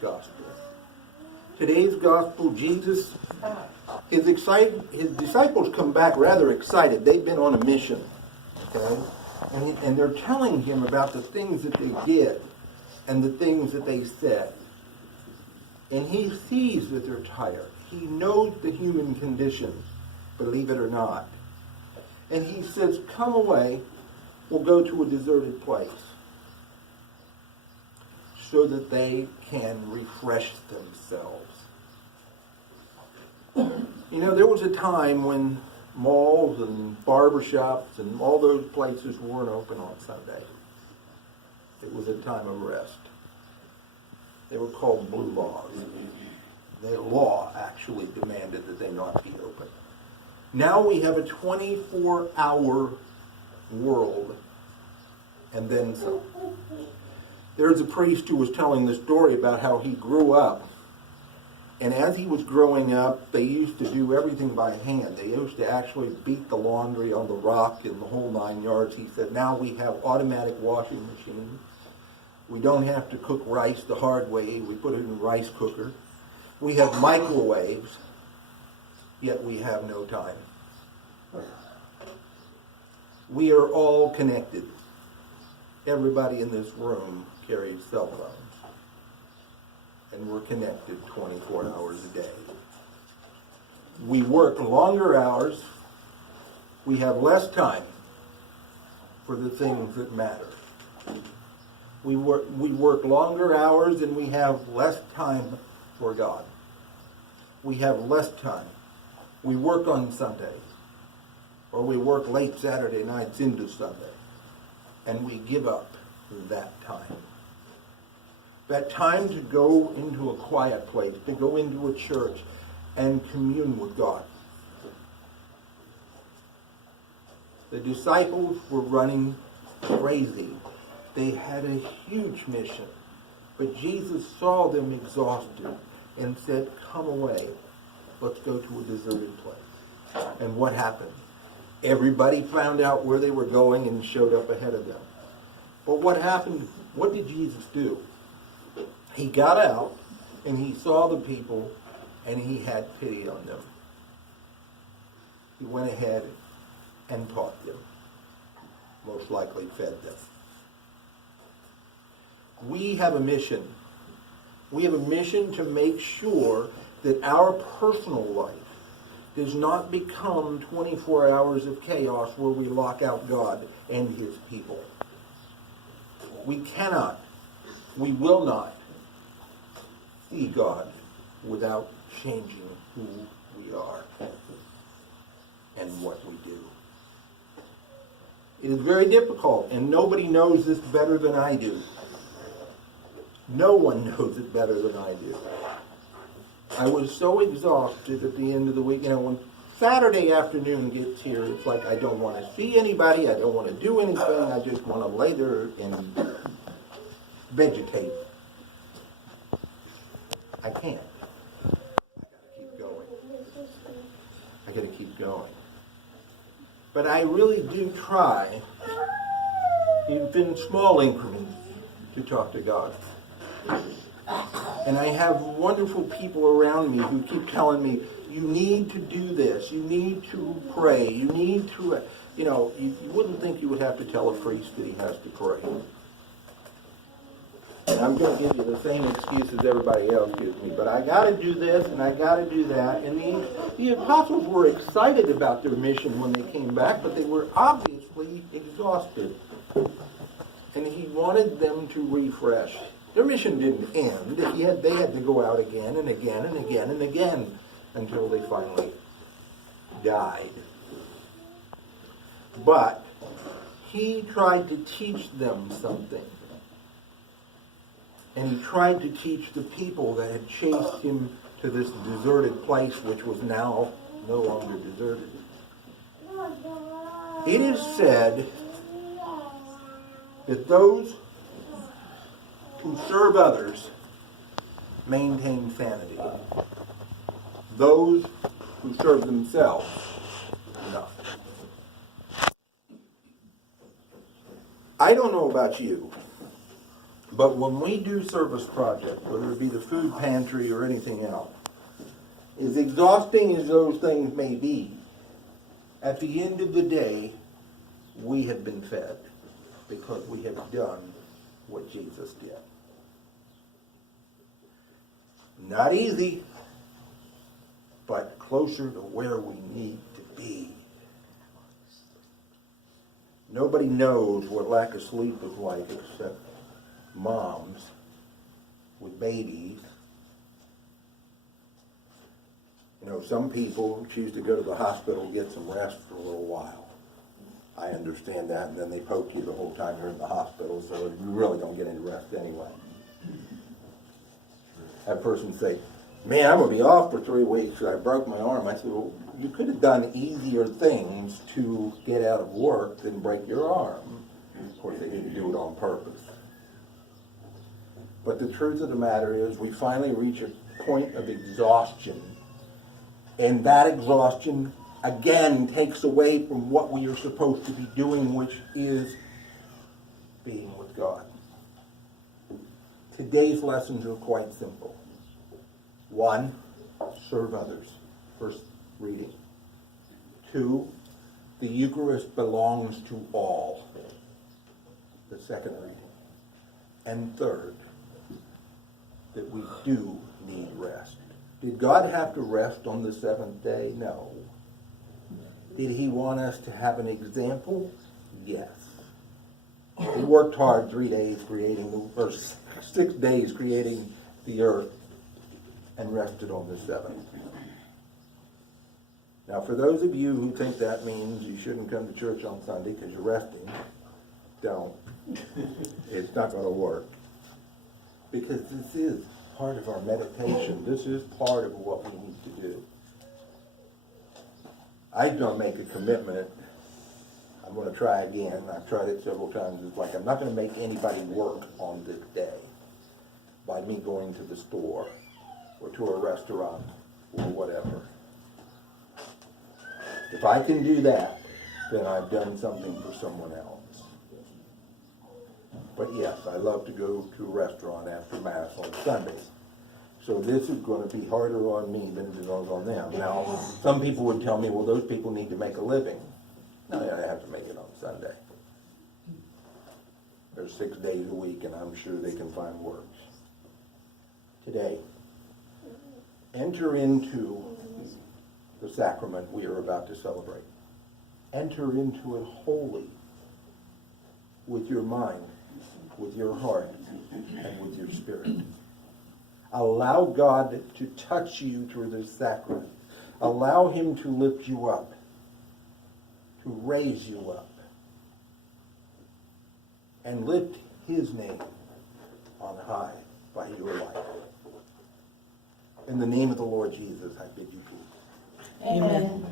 gospel. Today's gospel, Jesus is excited. His disciples come back rather excited. They've been on a mission, okay? And they're telling him about the things that they did and the things that they said. And he sees that they're tired. He knows the human condition, believe it or not. And he says, come away, we'll go to a deserted place so that they can refresh themselves. You know, there was a time when malls and barbershops and all those places weren't open on Sunday. It was a time of rest. They were called blue laws. The law actually demanded that they not be open. Now we have a 24-hour world, and then some. There's a priest who was telling the story about how he grew up, and as he was growing up, they used to do everything by hand. They used to actually beat the laundry on the rock and the whole 9 yards. He said, now we have automatic washing machines. We don't have to cook rice the hard way. We put it in a rice cooker. We have microwaves, yet we have no time. We are all connected. Everybody in this room carries cell phones. And we're connected 24 hours a day. We work longer hours. We have less time for the things that matter. We work longer hours and we have less time for God. We have less time. We work on Sundays, or we work late Saturday nights into Sunday, and we give up that time. That time to go into a quiet place, to go into a church and commune with God. The disciples were running crazy. They had a huge mission. But Jesus saw them exhausted and said, come away. Let's go to a deserted place. And what happened? Everybody found out where they were going and showed up ahead of them. But what happened? What did Jesus do? He got out and he saw the people and he had pity on them. He went ahead and taught them. Most likely fed them. We have a mission. We have a mission to make sure that our personal life does not become 24 hours of chaos where we lock out God and his people. We cannot, we will not see God without changing who we are and what we do. It is very difficult, and nobody knows this better than I do. No one knows it better than I do. I was so exhausted at the end of the week. You know, when Saturday afternoon gets here, it's like I don't want to see anybody. I don't want to do anything. I just want to lay there and vegetate. I can't. I got to keep going. But I really do try, even in small increments, to talk to God. And I have wonderful people around me who keep telling me, you need to do this, you need to pray, you need to, you wouldn't think you would have to tell a priest that he has to pray. And I'm going to give you the same excuses everybody else gives me, but I got to do this and I got to do that. And the apostles were excited about their mission when they came back, but they were obviously exhausted. And he wanted them to refresh. Their mission didn't end. They had to go out again and again and again and again until they finally died. But he tried to teach them something. And he tried to teach the people that had chased him to this deserted place, which was now no longer deserted. It is said that those who serve others maintain sanity. Those who serve themselves do not. I don't know about you, But when we do service projects, whether it be the food pantry or anything else, as exhausting as those things may be, at the end of the day, we have been fed because we have done what Jesus did. Not easy, but closer to where we need to be. Nobody knows what lack of sleep is like except moms with babies. You know, some people choose to go to the hospital and get some rest for a little while. I understand that, and then they poke you the whole time you're in the hospital, so you really don't get any rest anyway. That person say, man, I'm going to be off for 3 weeks. I broke my arm. I said, well, you could have done easier things to get out of work than break your arm. Of course, they didn't do it on purpose. But the truth of the matter is we finally reach a point of exhaustion. And that exhaustion, again, takes away from what we are supposed to be doing, which is being with God. Today's lessons are quite simple. 1, serve others. First reading. 2, the Eucharist belongs to all. The second reading. And 3rd, that we do need rest. Did God have to rest on the 7th day? No. Did he want us to have an example? Yes. He worked hard 6 days creating the earth and rested on the 7th. Now, for those of you who think that means you shouldn't come to church on Sunday because you're resting, don't. It's not going to work. Because this is part of our meditation. This is part of what we need to do. I don't make a commitment. I'm going to try again. I've tried it several times. It's like I'm not going to make anybody work on this day by me going to the store or to a restaurant or whatever. If I can do that, then I've done something for someone else. But yes, I love to go to a restaurant after Mass on Sundays. So this is going to be harder on me than it is on them. Now, some people would tell me, well, those people need to make a living. No, they have to make it on Sunday. There's 6 days a week, and I'm sure they can find work. Today, enter into the sacrament we are about to celebrate. Enter into it wholly with your mind, with your heart, and with your spirit. Allow God to touch you through this sacrament. Allow him to lift you up, to raise you up, and lift his name on high by your life. In the name of the Lord Jesus, I bid you peace. Amen.